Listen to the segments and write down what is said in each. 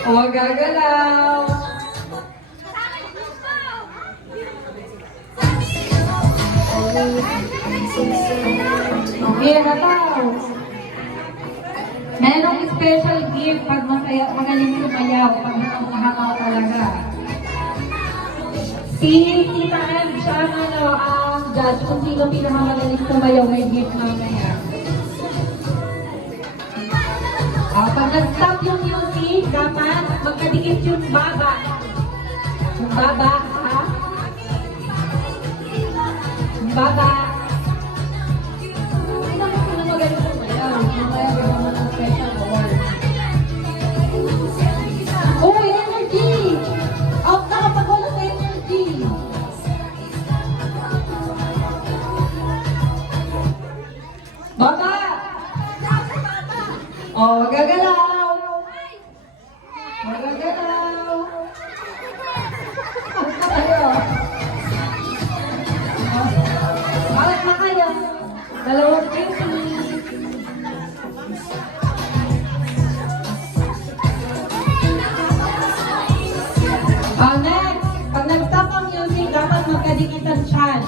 O, gagalaw. Okay na daw. Merong special gift pag magaling sumayaw, pag nakakatawa talaga. Si Tita M, siya ang judge kung sino pinakamagaling sumayaw, may gift mamaya. Pag nag-stop yung music, dapat magkadikit yung baba. Yung baba, ha? Yung baba. Sino magaling sumayaw? Mamaya ba naman ang special award? Oh, energy! Out na kapag walang energy! Baba! Oh, magagalaw! Magagalaw! Tayo! Bakit na kayo? Dalawang beauty! Next! Pag nag-stop ang music, dapat magkadikit ang chan.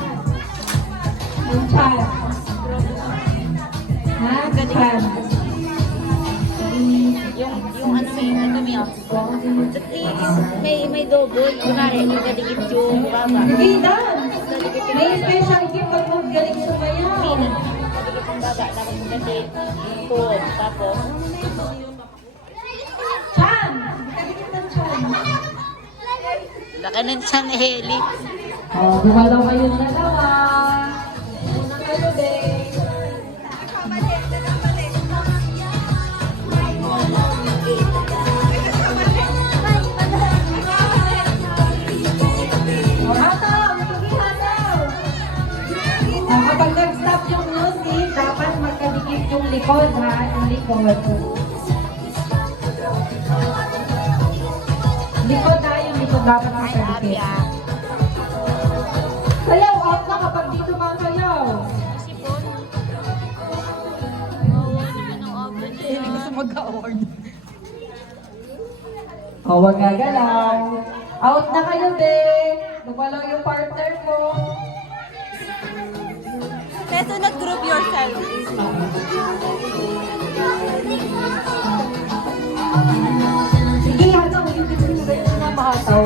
Yung chan. Ha? Chan. Yung ano may double. Kunwari, magkadikit yung baba. Hindi, Dan! May special gift pag magaling sumayaw. Magkadikit yung baba, tapos magkadikit yung tuhod. Tapos, Chan! Magkadikit ang chan. laki ng tiyan ni Heli. Oh, gumalaw kayong dalawa. Una kayo, babe. Oh, hataw! Sige, hataw! Kapag nag-stop yung music, dapat magkadikit yung likod, ha? Yung likod. Likod na, yung likod dapat magkadikit. Sayaw, out na kapag di sumasayaw. Hindi gusto mag-award. O, wag gagalaw. Out na kayo, be. Gumalaw yung partner mo. Peso nag-group yourself. Sige, hataw. Yung pinili kayo na mahataw.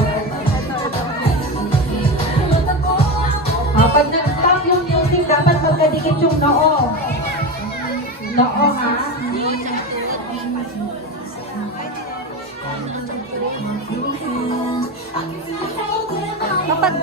Pag nag-stop yung music, dapat magkadikit yung noo. Noo, ha? Kapag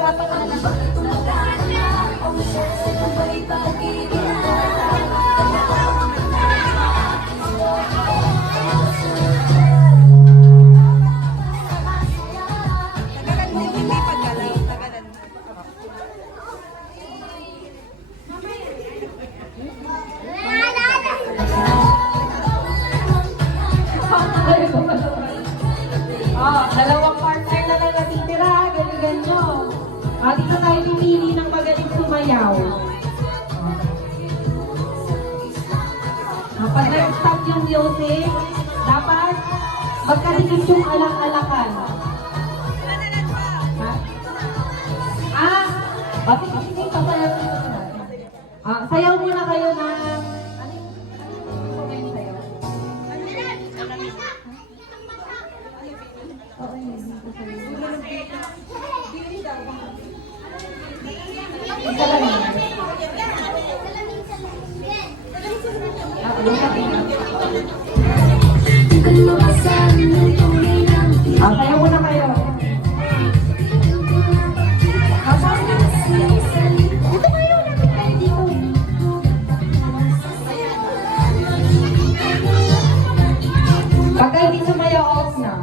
dalawang partner na lang natitira. Galingan nyo. Dito tayo pipili ng magaling sumayaw. Pag nag-stop yung music, dapat magkadikit yung alang-alakan. Bakit hindi pasayaw nyo? Sayaw muna kayo ng... Ano yung sayaw? Isa lang yun. Sayaw muna kayo. Dito kayo, lapit kayo dito. Pagka hindi sumayaw, off na.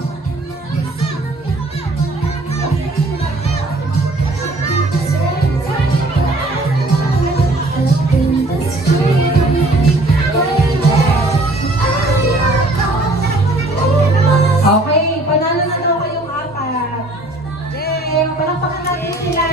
Okay, panalo na daw kayong apat. Okay, palakpakan natin sila.